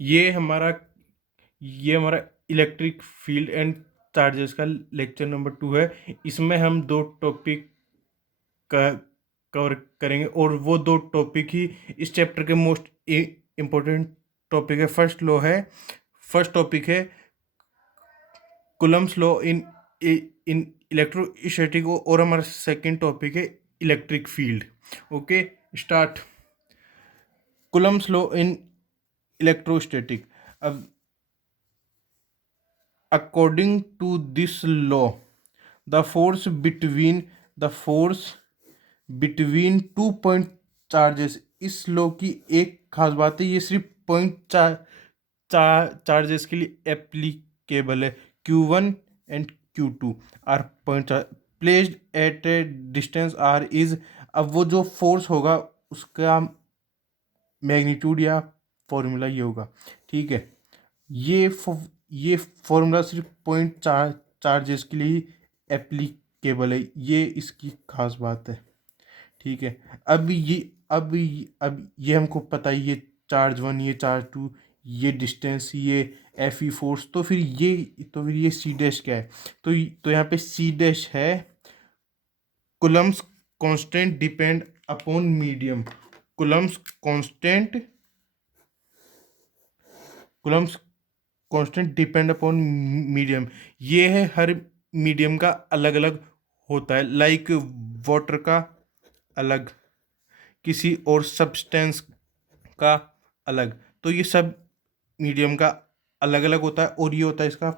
ये हमारा ये हमारा इलेक्ट्रिक फील्ड एंड चार्जेस का लेक्चर नंबर 2 है। इसमें हम दो टॉपिक का कवर करेंगे और वो दो टॉपिक ही इस चैप्टर के मोस्ट इम्पोर्टेंट टॉपिक है। फर्स्ट टॉपिक है कुलम्स लॉ इन इलेक्ट्रोस्टैटिक और हमारा सेकंड टॉपिक है electric field. Okay, start. Coulomb's law in electrostatic. अब according to this law, the force between 2 point charges, इस लॉ की एक खास बात है, ये सिर्फ पॉइंट चार्जेस के लिए एप्लीकेबल है। Q1 and Q2 are point placed at a distance R is. अब वो जो फोर्स होगा उसका मैग्नीट्यूड या फॉर्मूला ये होगा, ठीक है। ये ये फॉर्मूला सिर्फ पॉइंट चार्जेस के लिए एप्लीकेबल है, ये इसकी खास बात है, ठीक है। अब ये हमको पता है, ये चार्ज 1, ये चार्ज 2, ये डिस्टेंस, ये एफ ई फोर्स। तो फिर ये सी डैश क्या है? तो यहाँ पे सी डैश है Coulomb's constant depend upon medium. Coulomb's constant Coulomb's constant depend upon medium. ये है हर मीडियम का अलग अलग होता है, लाइक वाटर का अलग, किसी और सब्सटेंस का अलग। तो ये सब मीडियम का अलग अलग होता है और ये होता है इसका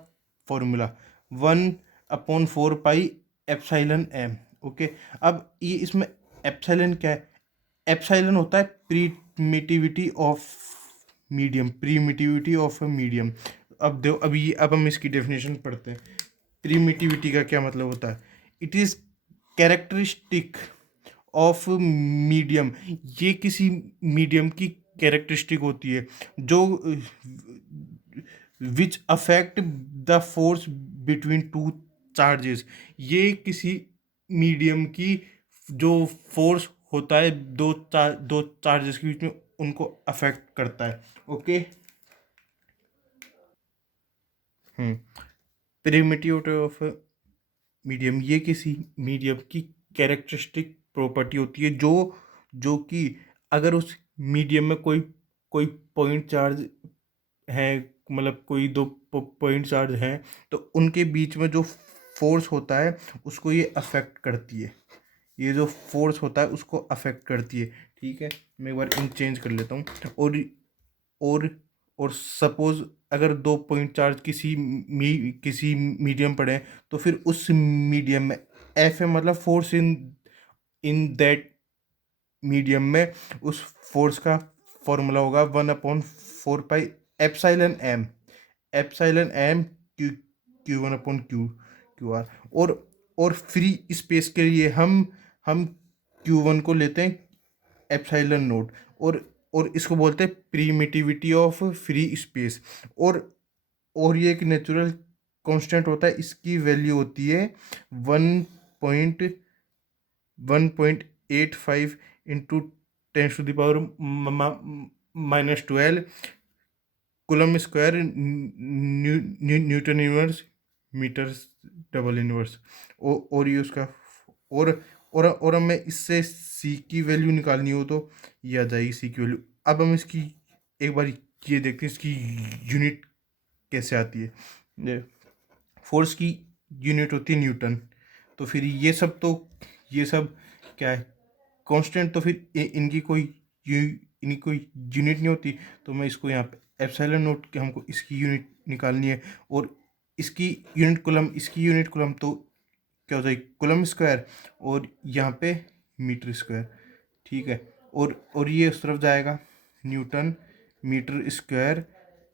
formula 1/4 pi epsilon M. Okay, अब ये इसमें एप्साइलन क्या है? एप्साइलन होता है प्रीमिटिविटी ऑफ ए मीडियम। अब हम इसकी डेफिनेशन पढ़ते हैं। प्रीमिटिविटी का क्या मतलब होता है? It is characteristic of medium. ये किसी मीडियम की कैरेक्टरिस्टिक होती है जो which affect the force between two charges. ये किसी मीडियम की जो फोर्स होता है दो चार्जेस के बीच में, उनको अफेक्ट करता है। ओके, प्रिमिटिविटी ऑफ मीडियम, ये किसी मीडियम की कैरेक्टरिस्टिक प्रॉपर्टी होती है जो जो कि अगर उस मीडियम में कोई कोई पॉइंट चार्ज है, मतलब कोई दो पॉइंट चार्ज हैं, तो उनके बीच में जो फोर्स होता है उसको ये अफेक्ट करती है। ये जो फोर्स होता है उसको अफेक्ट करती है, ठीक है। मैं एक बार इन चेंज कर लेता हूँ। और और सपोज अगर दो पॉइंट चार्ज किसी मीडियम पड़े हैं, तो फिर उस मीडियम में एफ है, मतलब force in in that medium में, उस फोर्स का फॉर्मूला होगा 1/4 pi epsilon M. Epsilon M Q1/Q R. और फ्री स्पेस के लिए हम Q1 को लेते हैं एप्साइलन नोट, और इसको बोलते हैं प्रीमिटिविटी ऑफ फ्री स्पेस। और ये एक नेचुरल कांस्टेंट होता है, इसकी वैल्यू होती है 1.85 into 10⁻⁻12 coulomb square newton inverse metre double inverse. और ये उसका और और हमें इससे सी की वैल्यू निकालनी हो तो ये आ जाएगी सी की वैल्यू। अब हम इसकी एक बार ये देखते हैं इसकी यूनिट कैसे आती है। फोर्स की यूनिट होती है न्यूटन। तो फिर ये सब क्या है? कांस्टेंट। तो फिर इनकी कोई यूनिट नहीं होती। तो मैं इसको यहाँ पे एप्सिलॉन नोट के, हमको इसकी यूनिट निकालनी है, और इसकी यूनिट कुलम तो क्या हो जाएगी? कुलम स्क्वायर, और यहाँ पे मीटर स्क्वायर, ठीक है। और ये उस तरफ जाएगा न्यूटन मीटर स्क्वायर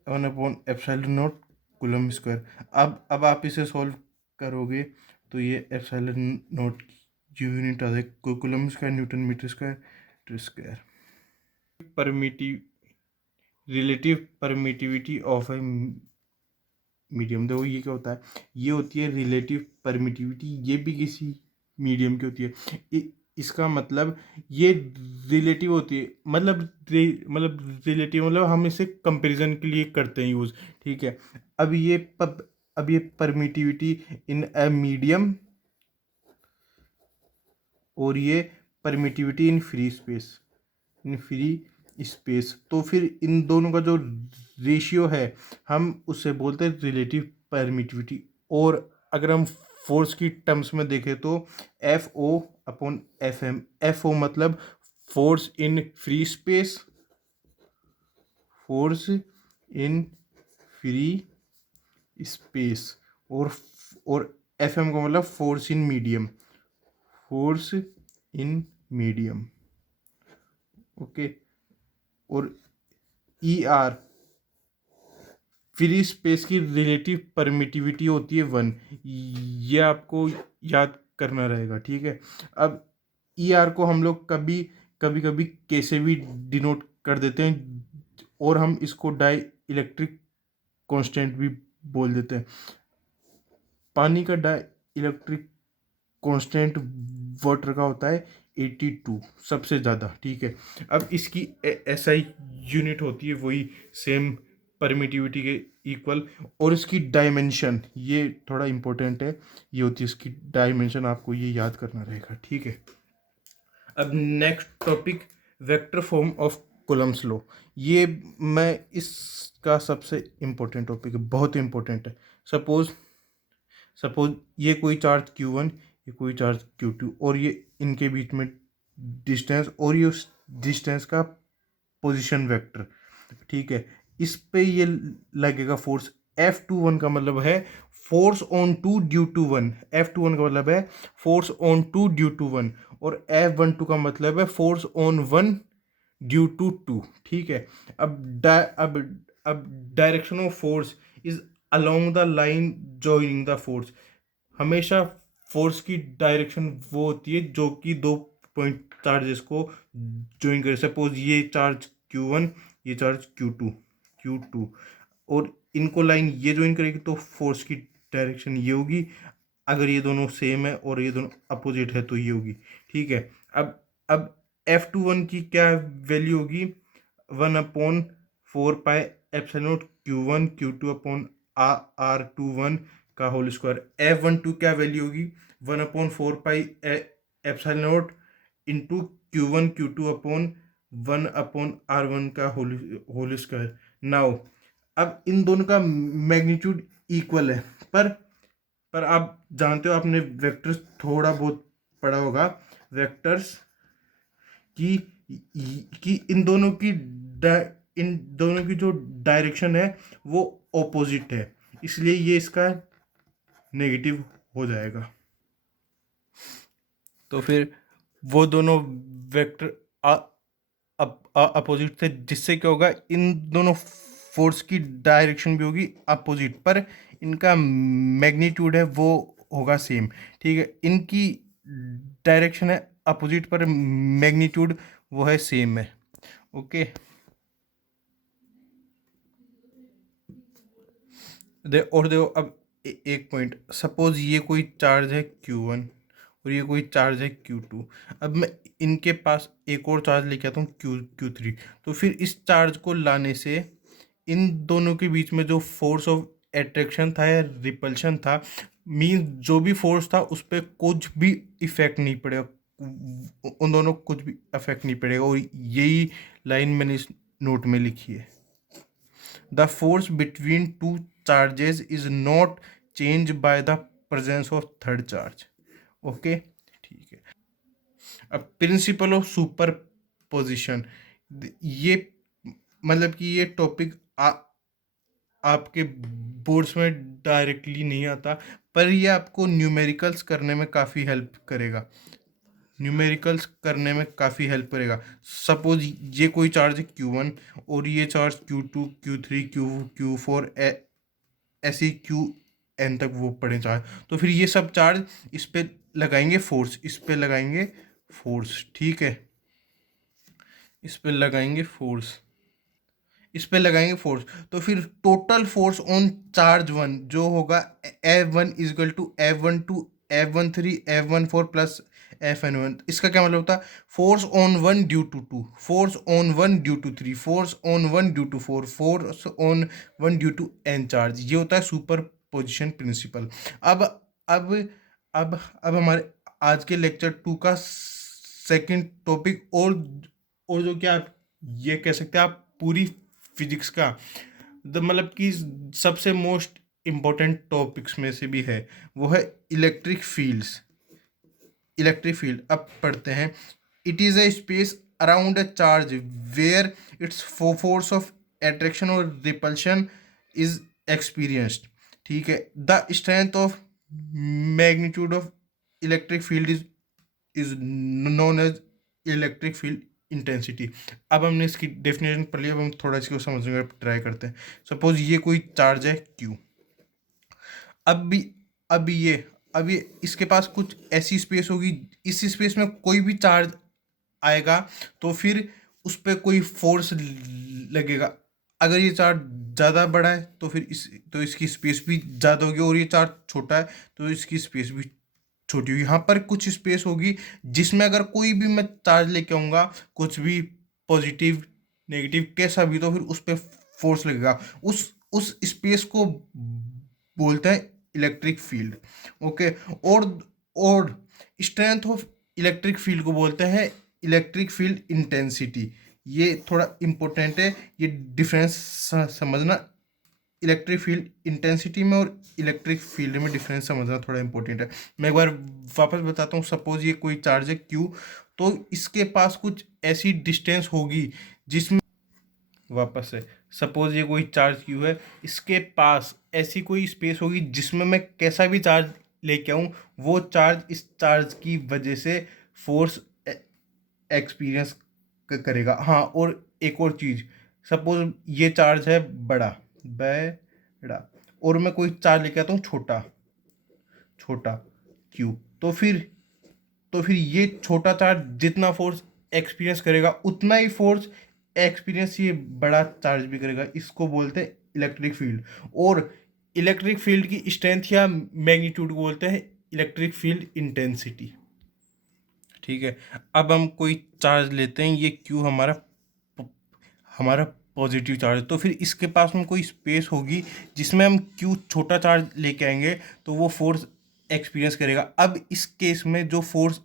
1/एप्सिलॉन नोट कुलम स्क्वायर। अब आप इसे सॉल्व करोगे तो ये एप्सिलॉन नोट यूनिट आ जाएगी coulomb square newton metre square. Permittive relative permittivity of a medium, देखो ये क्या होता है? ये होती है रिलेटिव परमिटिविटी, ये भी किसी मीडियम की होती है। इसका मतलब ये रिलेटिव होती है, मतलब रिलेटिव मतलब हम इसे कंपैरिजन के लिए करते हैं यूज़। ठीक है। अब ये अब ये परमिटिविटी इन अ मीडियम और ये परमिटिविटी इन फ्री स्पेस, इन फ्री स्पेस। तो फिर इन दोनों का जो रेशियो है हम उसे बोलते हैं रिलेटिव परमिटिविटी। और अगर हम फोर्स की टर्म्स में देखें तो F O upon F M. F O मतलब force in free space, force in free space. और एफ एम का मतलब force in medium, force in medium. Okay. और ई आर फ्री स्पेस की रिलेटिव परमिटिविटी होती है 1। ये आपको याद करना रहेगा। ठीक है। अब ई आर को हम लोग कभी कभी कैसे भी डिनोट कर देते हैं, और हम इसको डाई इलेक्ट्रिक कांस्टेंट भी बोल देते हैं। पानी का डाई इलेक्ट्रिक कांस्टेंट वाटर का होता है 82 सबसे ज़्यादा। ठीक है। अब इसकी एसआई यूनिट होती है वही सेम परमिटिविटी के इक्वल। और इसकी डायमेंशन ये थोड़ा इम्पोर्टेंट है, ये होती है इसकी डायमेंशन, आपको ये याद करना रहेगा। ठीक है। अब next topic vector form of Coulomb's law. ये मैं इसका सबसे इम्पोर्टेंट टॉपिक है, बहुत इम्पोर्टेंट है। सपोज सपोज ये कोई चार्ज Q1, ये कोई चार्ज Q2, और ये इनके बीच में डिस्टेंस, और ये उस डिस्टेंस का पोजीशन वेक्टर। ठीक है। इस पे ये लगेगा फोर्स F21 का मतलब है force on two due to one. F21 का मतलब है force on two due to one. और F12 का मतलब है force on one due to two. ठीक है। अब अब direction of force is along the line joining the force. हमेशा फोर्स की डायरेक्शन वो होती है जो कि दो पॉइंट चार्जेस को ज्वाइन करे। सपोज ये चार्ज Q1, ये चार्ज Q2, और इनको लाइन ये ज्वाइन करेगी तो फोर्स की डायरेक्शन ये होगी। अगर ये दोनों सेम है और ये दोनों अपोजिट है तो ये होगी। ठीक है। अब F21 की क्या वैल्यू होगी? 1/4 pi epsilon not Q1 Q2 upon R21 का होल स्क्वायर। F12 क्या वैल्यू होगी? 1/4 pi epsilon not into Q1 Q2 upon 1/R1 का होल स्क्वायर। नाउ अब इन दोनों का मैग्नीट्यूड इक्वल है, पर आप जानते हो, आपने वेक्टर्स थोड़ा बहुत पढ़ा होगा, वेक्टर्स की इन दोनों की इन दोनों की जो डायरेक्शन है वो ऑपोजिट है, इसलिए ये इसका नेगेटिव हो जाएगा। तो फिर वो दोनों वेक्टर अपोजिट थे, जिससे क्या होगा, इन दोनों फोर्स की डायरेक्शन भी होगी अपोजिट, पर इनका मैग्नीट्यूड है वो होगा सेम। ठीक है। इनकी डायरेक्शन है अपोजिट, पर मैग्नीट्यूड वो है सेम है। ओके। और देखो अब एक पॉइंट, सपोज ये कोई चार्ज है Q1 और ये कोई चार्ज है Q2। अब मैं इनके पास एक और चार्ज लेके आता हूँ Q3। तो फिर इस चार्ज को लाने से इन दोनों के बीच में जो फोर्स ऑफ अट्रैक्शन था या रिपल्शन था, मीन जो भी फोर्स था उस पर कुछ भी इफेक्ट नहीं पड़ेगा, उन दोनों को कुछ भी इफेक्ट नहीं पड़ेगा। और यही लाइन मैंने इस नोट में लिखी है। The force between two charges is not changed by the presence of third charge. Okay. ठीक है। अब प्रिंसिपल ऑफ सुपर पोजिशन, ये मतलब कि ये टॉपिक आपके बोर्ड्स में डायरेक्टली नहीं आता, पर ये आपको न्यूमेरिकल्स करने में काफ़ी हेल्प करेगा, न्यूमेरिकल्स करने में काफ़ी हेल्प करेगा। सपोज ये कोई चार्ज है Q1 और ये चार्ज Q2 Q3 Q4 ऐसे QN तक वो पड़े चार्ज। तो फिर ये सब चार्ज इस पे लगाएंगे फोर्स, इस पे लगाएंगे फोर्स। ठीक है। इस पे लगाएंगे फोर्स, इस पे लगाएंगे फोर्स। तो फिर total force on charge one जो होगा F1 is equal to F12 F13 F14 plus Fn1। इसका क्या मतलब होता है? Force on one due to two, force on one due to three, force on one due to four, force on one due to N charge. ये होता है super position principal. अब अब अब हमारे आज के लेक्चर 2 का सेकंड टॉपिक, और जो क्या आप ये कह सकते हैं आप पूरी फिजिक्स का मतलब कि सबसे मोस्ट इम्पोर्टेंट टॉपिक्स में से भी है, वो है इलेक्ट्रिक फील्ड्स। इलेक्ट्रिक फील्ड अब पढ़ते हैं। It is a space around a charge where its force of attraction और रिपल्शन इज एक्सपीरियंस्ड। ठीक है, the strength of magnitude of electric field is known as electric field intensity. अब हमने इसकी definition पढ़ ली, अब हम थोड़ा इसको समझने का ट्राई करते हैं। सपोज ये कोई चार्ज है Q। अब भी अब ये इसके पास कुछ ऐसी स्पेस होगी, इस स्पेस में कोई भी चार्ज आएगा तो फिर उस पर कोई फोर्स लगेगा। अगर ये चार्ज ज़्यादा बड़ा है तो फिर इसकी स्पेस भी ज़्यादा होगी, और ये चार्ज छोटा है तो इसकी स्पेस भी छोटी होगी। यहाँ पर कुछ स्पेस होगी जिसमें अगर कोई भी मैं चार्ज लेके आऊँगा, कुछ भी पॉजिटिव नेगेटिव कैसा भी, तो फिर उस पर फोर्स लगेगा। उस स्पेस को बोलते हैं इलेक्ट्रिक फील्ड। ओके, और स्ट्रेंथ ऑफ इलेक्ट्रिक फील्ड को बोलते हैं इलेक्ट्रिक फील्ड इंटेंसिटी। ये थोड़ा इम्पोर्टेंट है, ये डिफरेंस समझना। इलेक्ट्रिक फील्ड इंटेंसिटी में और इलेक्ट्रिक फील्ड में डिफरेंस समझना थोड़ा इंपॉर्टेंट है। मैं एक बार वापस बताता हूँ। सपोज ये कोई चार्ज है Q, तो इसके पास कुछ ऐसी डिस्टेंस होगी जिसमें, वापस से सपोज ये कोई चार्ज Q है, इसके पास ऐसी कोई स्पेस होगी जिसमें मैं कैसा भी चार्ज लेके आऊँ, वो चार्ज इस चार्ज की वजह से फोर्स एक्सपीरियंस करेगा। हाँ, और एक और चीज़, सपोज ये चार्ज है बड़ा, और मैं कोई चार्ज लेके आता हूँ छोटा Q, तो फिर ये छोटा चार्ज जितना फोर्स एक्सपीरियंस करेगा उतना ही फोर्स एक्सपीरियंस ये बड़ा चार्ज भी करेगा। इसको बोलते हैं इलेक्ट्रिक फील्ड। और इलेक्ट्रिक फील्ड की स्ट्रेंथ या मैग्नीट्यूड को बोलते हैं इलेक्ट्रिक फील्ड इंटेंसिटी। ठीक है, अब हम कोई चार्ज लेते हैं, ये Q हमारा पॉजिटिव चार्ज है, तो फिर इसके पास में कोई स्पेस होगी जिसमें हम Q छोटा चार्ज लेके आएंगे तो वो फोर्स एक्सपीरियंस करेगा। अब इस केस में जो फोर्स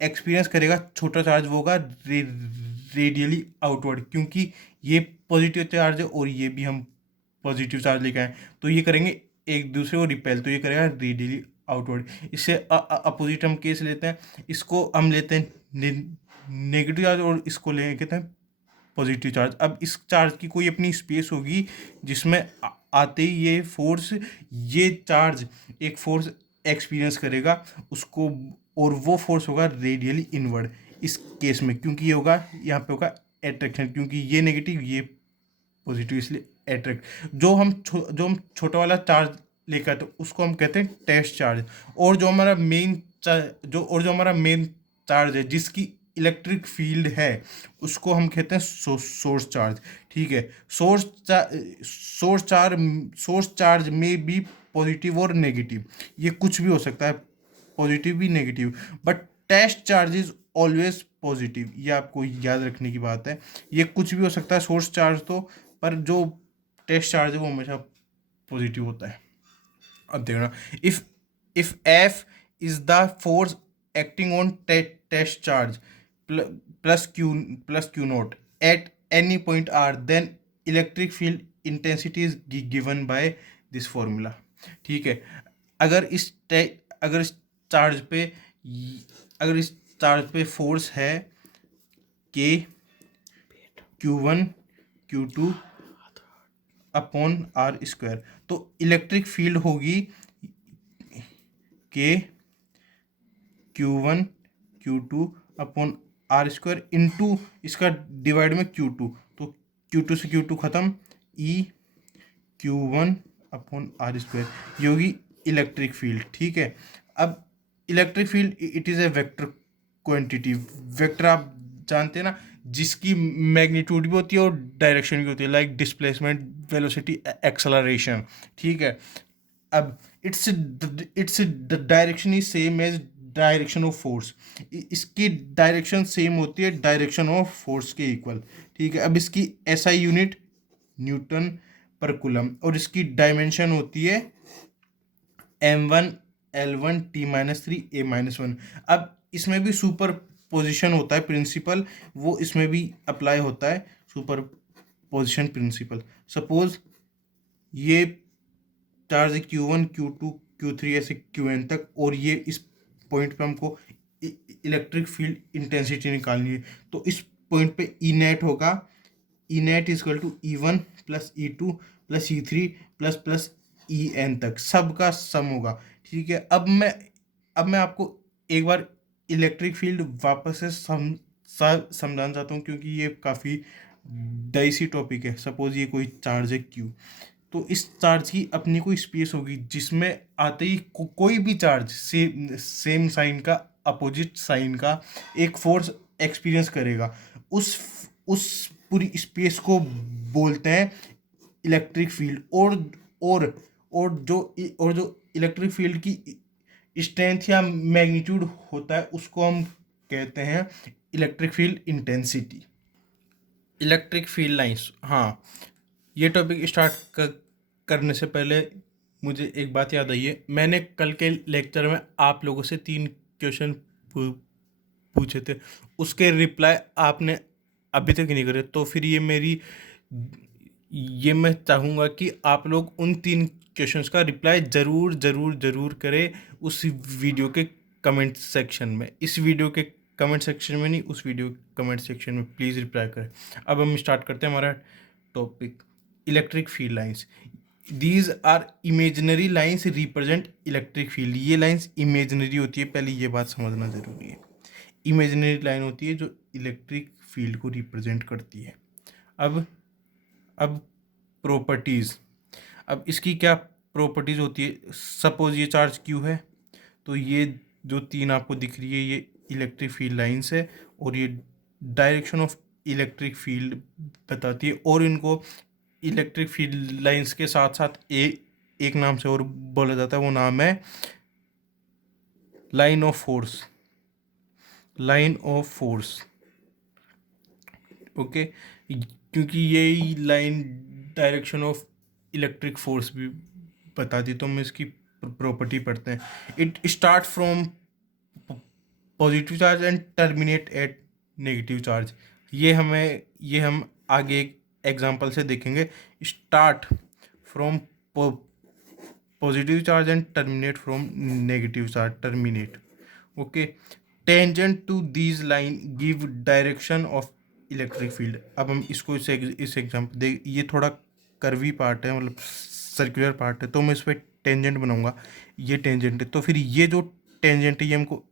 एक्सपीरियंस करेगा छोटा चार्ज वो होगा रेडियली आउटवर्ड, क्योंकि ये पॉजिटिव चार्ज है और ये भी हम पॉजिटिव चार्ज लेके आए, तो ये करेंगे एक दूसरे को रिपेल, तो ये करेगा रेडियली आउटवर्ड। इससे अपोजिट हम केस लेते हैं, इसको हम लेते हैं नेगेटिव चार्ज और इसको ले कहते हैं पॉजिटिव चार्ज। अब इस चार्ज की कोई अपनी स्पेस होगी जिसमें आते ही ये चार्ज एक फोर्स एक्सपीरियंस करेगा उसको, और वो फोर्स होगा रेडियली इनवर्ड इस केस में, क्योंकि ये होगा यहाँ पे होगा अट्रैक्शन, क्योंकि ये नेगेटिव ये पॉजिटिव, इसलिए अट्रैक्ट। जो हम छोटा वाला चार्ज लेकर आते उसको हम कहते हैं टेस्ट चार्ज। और जो हमारा मेन चार्ज है जिसकी इलेक्ट्रिक फील्ड है उसको हम कहते हैं सोर्स चार्ज। ठीक है, सोर्स चार्ज में भी पॉजिटिव और नेगेटिव, ये कुछ भी हो सकता है, पॉजिटिव भी negative, but test charge is always positive. ये आपको याद रखने की बात है, ये कुछ भी हो सकता है सोर्स चार्ज तो, पर जो टेस्ट चार्ज है वो हमेशा पॉजिटिव होता है। अब देखना, if F is the force acting on test charge plus Q naught at any point R, then electric field intensity is given by this formula. ठीक है, अगर इस चार्ज पे फोर्स है K Q1 Q2 upon R², तो electric field होगी K Q1 Q2 upon R² into इसका divide में Q2, तो Q2 से Q2 ख़त्म, E Q1 अपॉन R², ये होगी इलेक्ट्रिक फील्ड। ठीक है, अब electric field it is A vector quantity. Vector आप जानते हैं ना, जिसकी मैग्नीट्यूड भी होती है और डायरेक्शन भी होती है, लाइक डिस्प्लेसमेंट, वेलोसिटी, एक्सेलरेशन। ठीक है, अब its direction is same as direction of force, इसकी डायरेक्शन सेम होती है डायरेक्शन ऑफ फोर्स के इक्वल, ठीक है। अब इसकी एसआई यूनिट न्यूटन पर कूलम, और इसकी डायमेंशन होती है m1 l1 t-3 a-1। अब इसमें भी सुपर पोजिशन होता है प्रिंसिपल, वो इसमें भी अप्लाई होता है सुपर पोजिशन प्रिंसिपल। सपोज ये चार्ज Q1 Q2 Q3 ऐसे Qn तक, और ये इस पॉइंट पे हमको इलेक्ट्रिक फील्ड इंटेंसिटी निकालनी है, तो इस पॉइंट पे ई नेट होगा, E net equal to E1 plus E2 plus E3 plus plus En तक सबका सम होगा, ठीक है। अब मैं आपको एक बार इलेक्ट्रिक फील्ड वापस से समझाना चाहता हूँ, क्योंकि ये काफ़ी डाइसी टॉपिक है। सपोज ये कोई चार्ज है Q, तो इस चार्ज की अपनी कोई स्पेस होगी, जिसमें आते ही कोई भी चार्ज सेम साइन का अपोजिट साइन का एक फोर्स एक्सपीरियंस करेगा। उस पूरी स्पेस को बोलते हैं इलेक्ट्रिक फील्ड। और जो इलेक्ट्रिक फील्ड की स्ट्रेंथ या मैग्नीट्यूड होता है, उसको हम कहते हैं electric field intensity. Electric field lines, हाँ, ये टॉपिक स्टार्ट करने से पहले मुझे एक बात याद आई है। मैंने कल के लेक्चर में आप लोगों से 3 क्वेश्चन पूछे थे, उसके रिप्लाई आपने अभी तक नहीं करे, तो फिर ये मैं चाहूँगा कि आप लोग उन 3 क्वेश्चंस का रिप्लाई ज़रूर ज़रूर ज़रूर करें उस वीडियो के कमेंट सेक्शन में। इस वीडियो के कमेंट सेक्शन में नहीं, उस वीडियो के कमेंट सेक्शन में प्लीज़ रिप्लाई करें। अब हम स्टार्ट करते हैं हमारा topic, electric field lines. These are imaginary lines represent electric field. ये लाइंस इमेजिनरी होती है, पहले ये बात समझना ज़रूरी है। इमेजिनरी लाइन होती है जो इलेक्ट्रिक फील्ड को रिप्रेजेंट करती है। अब प्रॉपर्टीज़, अब इसकी क्या प्रॉपर्टीज़ होती है। सपोज ये चार्ज Q है, तो ये जो 3 आपको दिख रही है ये इलेक्ट्रिक फील्ड लाइंस है, और ये डायरेक्शन ऑफ इलेक्ट्रिक फील्ड बताती है। और इनको इलेक्ट्रिक फील्ड लाइंस के साथ साथ एक नाम से और बोला जाता है, वो नाम है line of force. Line of force, okay, क्योंकि यही line direction of electric force भी बताती। तो हम इसकी प्रॉपर्टी पढ़ते हैं। It start from positive charge and terminate at negative charge. ये हम आगे एक एग्जांपल से देखेंगे। Start from positive charge and terminate from negative charge, terminate, okay. Tangent to these line give direction of electric field. अब हम इसको इस एग्जांपल देख, ये थोड़ा कर्वी पार्ट है, मतलब सर्कुलर पार्ट है, तो मैं इस पर टेंजेंट बनाऊंगा। ये टेंजेंट है, तो फिर ये जो टेंजेंट है ये हमको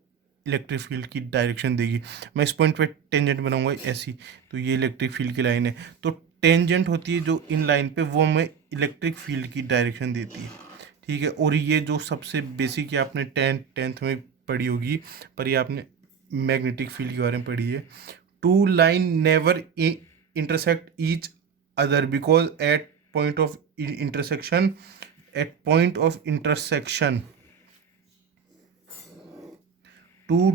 इलेक्ट्रिक फील्ड की डायरेक्शन देगी। मैं इस पॉइंट पे टेंजेंट बनाऊंगा ऐसी, तो ये इलेक्ट्रिक फील्ड की लाइन है। तो टेंजेंट होती है जो इन लाइन पे, वो हमें इलेक्ट्रिक फील्ड की डायरेक्शन देती है, ठीक है। और ये जो सबसे बेसिक है, आपने टेंथ में पढ़ी होगी, पर ये आपने मैग्नेटिक फील्ड के बारे में पढ़ी है। Two line never intersect each other because at point of intersection two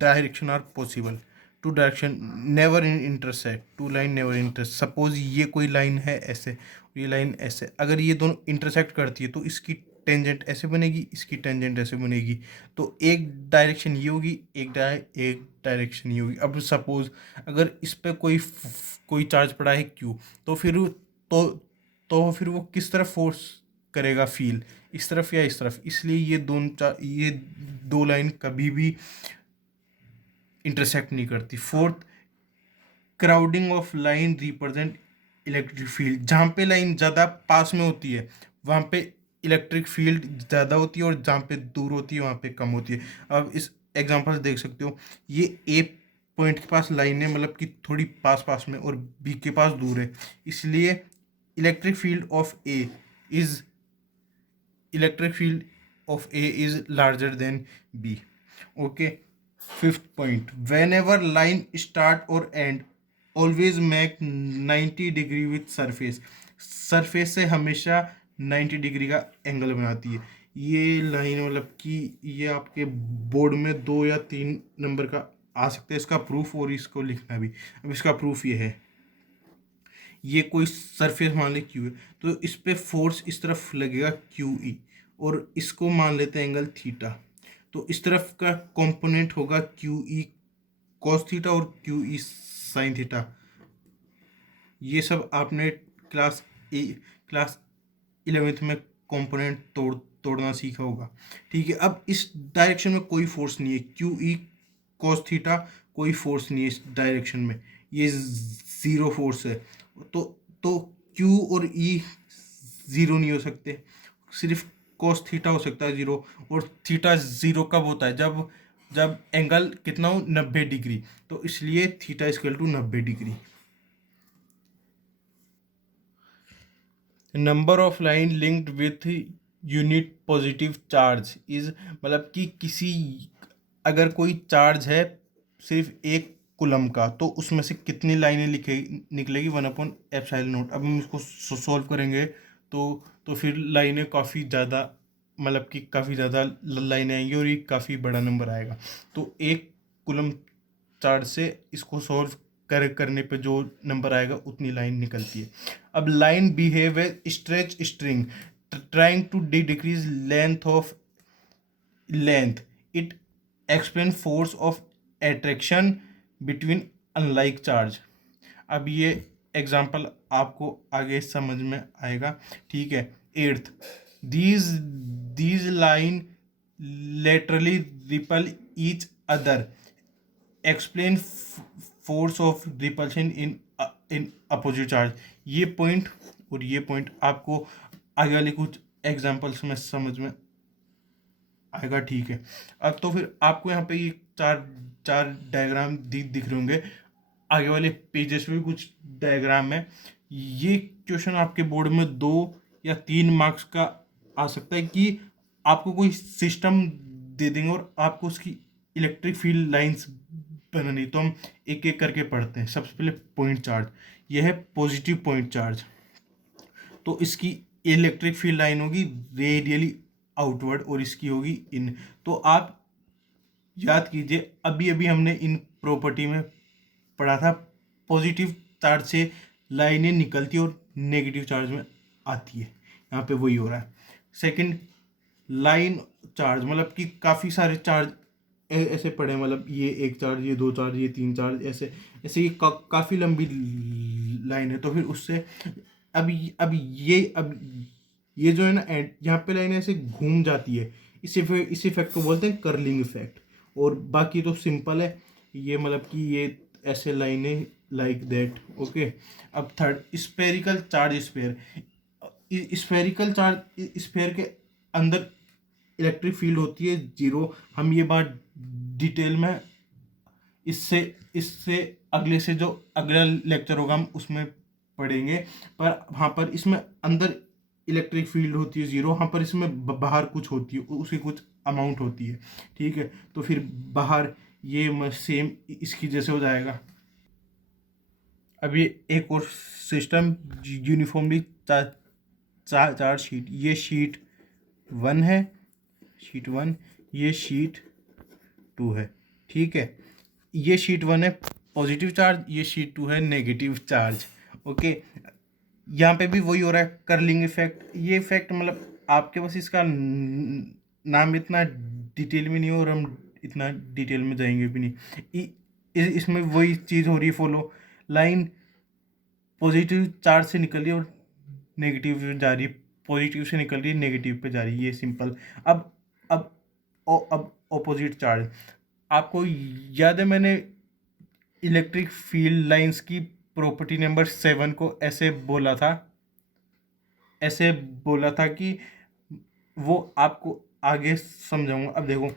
direction are possible, two direction never intersect, two line never intersect। Suppose ये कोई लाइन है ऐसे, ये लाइन ऐसे, अगर ये दोनों इंटरसेक्ट करती है तो इसकी टेंजेंट ऐसे बनेगी, इसकी टेंजेंट ऐसे बनेगी, तो एक डायरेक्शन ये होगी, एक डायरेक्शन ये होगी। अब सपोज अगर इस पर कोई चार्ज पड़ा है Q, तो फिर वो किस तरफ फोर्स करेगा फील, इस तरफ या इस तरफ। इसलिए ये दो लाइन कभी भी इंटरसेक्ट नहीं करती। Fourth, crowding of line represent electric field. जहाँ पे लाइन ज़्यादा पास में होती है वहाँ पे इलेक्ट्रिक फील्ड ज़्यादा होती है, और जहाँ पे दूर होती है वहाँ पे कम होती है। अब इस एग्जांपल देख सकते हो, ये ए पॉइंट के पास लाइन है, मतलब कि थोड़ी पास में, और बी के पास दूर है, इसलिए electric field of A is larger than B, okay. Fifth point, whenever line start और end always make 90 degree with surface. Surface से हमेशा 90 डिग्री का एंगल बनाती है। ये लाइन मतलब कि ये आपके बोर्ड में 2 या 3 नंबर का आ सकता है इसका प्रूफ, और इसको लिखना भी। अब इसका प्रूफ ये है, ये कोई सरफेस मान ले क्यू है, तो इस पे फोर्स इस तरफ लगेगा क्यू ई, और इसको मान लेते हैं एंगल थीटा। तो इस तरफ का कंपोनेंट होगा क्यू ई कॉस थीटा और क्यू ई साइन थीटा। ये सब आपने क्लास 11th में कंपोनेंट तोड़ना सीखा होगा। ठीक है, अब इस डायरेक्शन में कोई फोर्स नहीं है, क्यू ई कॉस थीटा कोई फोर्स नहीं है इस डायरेक्शन में, ये ज़ीरो फोर्स है। तो तो क्यू और ई ज़ीरो नहीं हो सकते, सिर्फ कॉस थीटा हो सकता है ज़ीरो। और थीटा ज़ीरो कब होता है, जब जब एंगल कितना हो 90 डिग्री, तो इसलिए theta equal to 90 degree. Number of line linked with unit positive charge is, मतलब कि किसी, अगर कोई चार्ज है सिर्फ एक कुलम का, तो उसमें से कितनी लाइनें लिखे निकलेगी 1/एप्सिलॉन नॉट। अब हम इसको सॉल्व करेंगे तो फिर लाइनें काफ़ी ज़्यादा, मतलब कि काफ़ी ज़्यादा लाइनें आएंगी और ये काफ़ी बड़ा नंबर आएगा। तो एक कुलम चार्ज से इसको सॉल्व करने पे जो नंबर आएगा उतनी लाइन निकलती है। अब line behave a stretch string trying to decrease length it explain force of attraction between unlike charge. अब ये एग्जाम्पल आपको आगे समझ में आएगा। ठीक है, eighth, these these line laterally repel each other explain force of repulsion in opposite charge. ये पॉइंट और ये पॉइंट आपको आगे वाले कुछ एग्जांपल्स में समझ में आएगा। ठीक है, अब तो फिर आपको यहाँ पे ये चार चार डायग्राम दिख रहे होंगे, आगे वाले पेजेस में भी कुछ डायग्राम है। ये क्वेश्चन आपके बोर्ड में 2 या 3 मार्क्स का आ सकता है कि आपको कोई सिस्टम दे देंगे और आपको उसकी इलेक्ट्रिक फील्ड लाइंस बनानी। तो हम एक एक करके पढ़ते हैं। सबसे पहले पॉइंट चार्ज, यह है पॉजिटिव पॉइंट चार्ज, तो इसकी इलेक्ट्रिक फील्ड लाइन होगी रेडियली आउटवर्ड और इसकी होगी इन। तो आप याद कीजिए, अभी अभी हमने इन प्रॉपर्टी में पढ़ा था, पॉजिटिव चार्ज से लाइनें निकलती और नेगेटिव चार्ज में आती है, यहाँ पे वही हो रहा है। सेकंड, लाइन चार्ज, मतलब कि काफ़ी सारे चार्ज ऐसे पड़े, मतलब ये एक चार्ज, ये 2 चार्ज, ये 3 चार्ज, ऐसे ऐसे ये काफ़ी लंबी लाइन है। तो फिर उससे अब ये जो है ना, यहाँ पे लाइन ऐसे घूम जाती है, इस इफेक्ट को बोलते हैं कर्लिंग इफेक्ट। और बाकी तो सिंपल है, ये मतलब कि ये ऐसे लाइनें लाइक दैट। ओके, अब third, spherical charge sphere. Spherical charge sphere के अंदर इलेक्ट्रिक फील्ड होती है जीरो। हम ये बात डिटेल में इससे इससे अगले से जो अगला लेक्चर होगा हम उसमें पढ़ेंगे। पर वहाँ पर इसमें अंदर इलेक्ट्रिक फील्ड होती है जीरो, वहाँ पर इसमें बाहर कुछ होती है, उसकी कुछ अमाउंट होती है। ठीक है, तो फिर बाहर ये सेम इसकी जैसे हो जाएगा। अब ये एक और सिस्टम यूनिफॉर्मली चार शीट, ये शीट 1 है, शीट 1, ये शीट 2 है। ठीक है, ये शीट 1 है पॉजिटिव चार्ज, ये शीट 2 है नेगेटिव चार्ज। ओके, यहाँ पे भी वही हो रहा है, कर्लिंग इफेक्ट। ये इफेक्ट मतलब आपके पास इसका नाम इतना डिटेल में नहीं हो और हम इतना डिटेल में जाएंगे भी नहीं। इसमें वही चीज़ हो रही है फॉलो, लाइन पॉजिटिव चार्ज से निकल रही है और नेगेटिव जा रही है, पॉजिटिव से निकल रही है नेगेटिव पे जा रही है, ये सिंपल। अब अब अब ऑपोजिट चार्ज, आपको याद है मैंने इलेक्ट्रिक फील्ड लाइंस की प्रॉपर्टी नंबर 7 को ऐसे बोला था कि वो आपको आगे समझाऊंगा। अब देखो,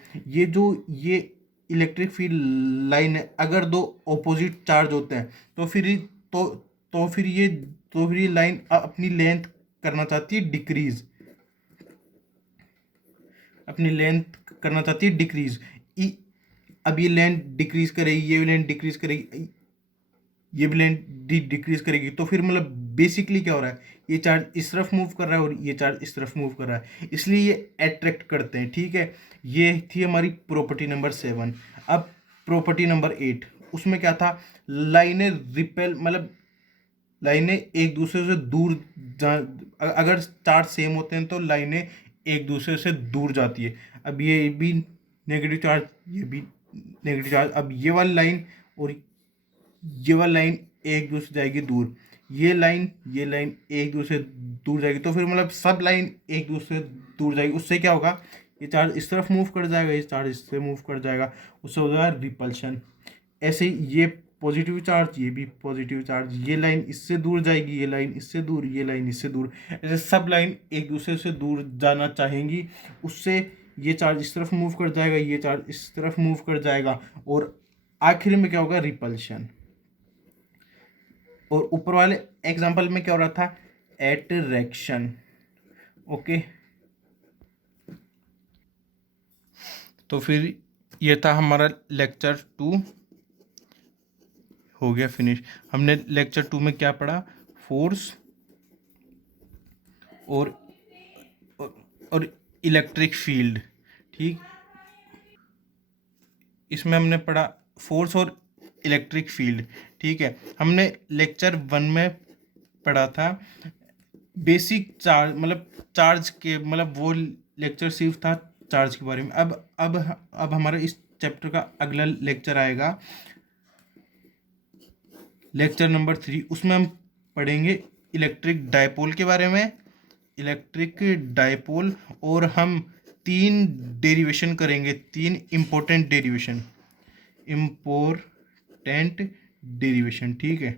ये इलेक्ट्रिक फील्ड लाइन है, अगर दो ऑपोजिट चार्ज होते हैं तो तो तो फिर ये तो फिर ये लाइन अपनी लेंथ करना चाहती है डिक्रीज, अपनी लेंथ करना चाहती है डिक्रीज। अब ये लेंथ डिक्रीज करेगी, ये लेंथ डिक्रीज करेगी, ये भी लेंथ डिक्रीज करेगी, तो फिर मतलब बेसिकली क्या हो रहा है, ये चार्ज इस तरफ मूव कर रहा है और ये चार्ज इस तरफ मूव कर रहा है, इसलिए ये अट्रैक्ट करते हैं। ठीक है, ये थी हमारी प्रॉपर्टी नंबर 7। अब प्रॉपर्टी नंबर 8, उसमें क्या था, लाइनें रिपेल मतलब लाइनें एक दूसरे से दूर अगर चार्ज सेम होते हैं तो लाइनें एक दूसरे से दूर जाती है। अब ये भी नेगेटिव चार्ज, ये भी नेगेटिव चार्ज, अब और ये वाली लाइन एक दूसरे जाएगी दूर, ये लाइन एक दूसरे दूर जाएगी, तो फिर मतलब सब लाइन एक दूसरे दूर जाएगी। उससे क्या होगा, ये चार्ज इस तरफ मूव कर जाएगा, ये चार्ज इससे मूव कर जाएगा, उससे हो जाएगा रिपल्शन। ऐसे ही ये पॉजिटिव चार्ज, ये भी पॉजिटिव चार्ज, ये लाइन इससे दूर जाएगी, ये लाइन इससे दूर, ये लाइन इससे दूर, ऐसे सब लाइन एक दूसरे से दूर जाना चाहेंगी। उससे ये चार्ज इस तरफ मूव कर जाएगा, ये चार्ज इस तरफ मूव कर जाएगा, और आखिर में क्या होगा, रिपल्शन। और ऊपर वाले एग्जांपल में क्या हो रहा था, एट्रैक्शन। ओके, तो फिर ये था हमारा लेक्चर 2 हो गया फिनिश। हमने लेक्चर 2 में क्या पढ़ा, फोर्स और और इलेक्ट्रिक फील्ड। ठीक, इसमें हमने पढ़ा फोर्स और इलेक्ट्रिक फील्ड। ठीक है, हमने लेक्चर 1 में पढ़ा था बेसिक चार्ज, मतलब चार्ज के, मतलब वो लेक्चर सिर्फ था चार्ज के बारे में। अब हमारा इस चैप्टर का अगला लेक्चर आएगा, लेक्चर नंबर 3। उसमें हम पढ़ेंगे इलेक्ट्रिक डायपोल के बारे में, इलेक्ट्रिक डायपोल, और हम 3 डेरिवेशन करेंगे, 3 इम्पोर्टेंट डेरिवेशन। ठीक है,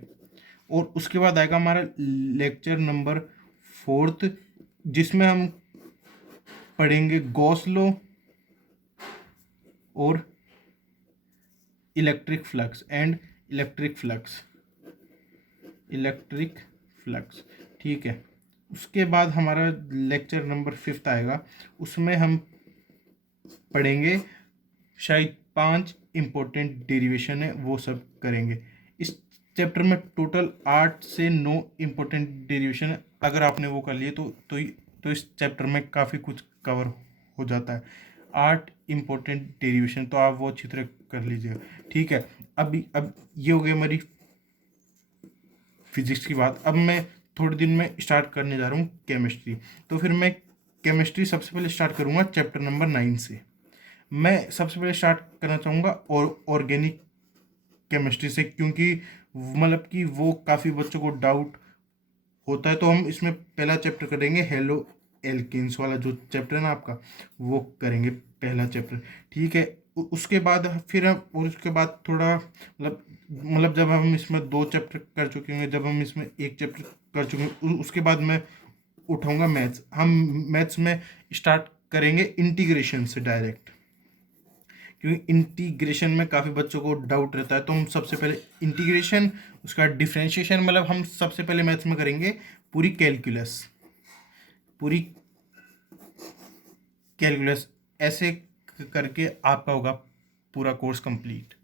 और उसके बाद आएगा हमारा लेक्चर नंबर 4, जिसमें हम पढ़ेंगे गॉस लॉ और electric flux and electric flux. ठीक है, उसके बाद हमारा लेक्चर नंबर 5 आएगा, उसमें हम पढ़ेंगे शायद 5 इम्पोर्टेंट डेरिवेशन है, वो सब करेंगे। इस चैप्टर में टोटल 8 से 9 इम्पोर्टेंट डेरिवेशन है। अगर आपने वो कर लिए तो इस चैप्टर में काफ़ी कुछ कवर हो जाता है। 8 इम्पोर्टेंट डेरिवेशन, तो आप वो अच्छी तरह कर लीजिएगा। ठीक है, अब ये हो गई हमारी फिजिक्स की बात। अब मैं थोड़े दिन में स्टार्ट करने जा रहा हूँ केमिस्ट्री। तो फिर मैं केमिस्ट्री सबसे पहले स्टार्ट करूँगा चैप्टर नंबर 9 से। मैं सबसे पहले स्टार्ट करना चाहूँगा ऑर्गेनिक केमिस्ट्री से, क्योंकि मतलब कि वो काफ़ी बच्चों को डाउट होता है। तो हम इसमें पहला चैप्टर करेंगे हेलो एल्किन्स वाला, जो चैप्टर है ना आपका, वो करेंगे पहला चैप्टर। ठीक है, उसके बाद फिर हम, और उसके बाद थोड़ा मतलब जब हम इसमें 2 चैप्टर कर चुके होंगे, जब हम इसमें 1 चैप्टर कर चुके हैं, उसके बाद मैं उठाऊंगा मैथ्स। हम मैथ्स में स्टार्ट करेंगे इंटीग्रेशन से डायरेक्ट, क्योंकि इंटीग्रेशन में काफ़ी बच्चों को डाउट रहता है। तो हम सबसे पहले इंटीग्रेशन, उसका डिफ्रेंशिएशन, मतलब हम सबसे पहले मैथ्स में करेंगे पूरी कैलकुलस। ऐसे करके आपका होगा पूरा कोर्स कंप्लीट।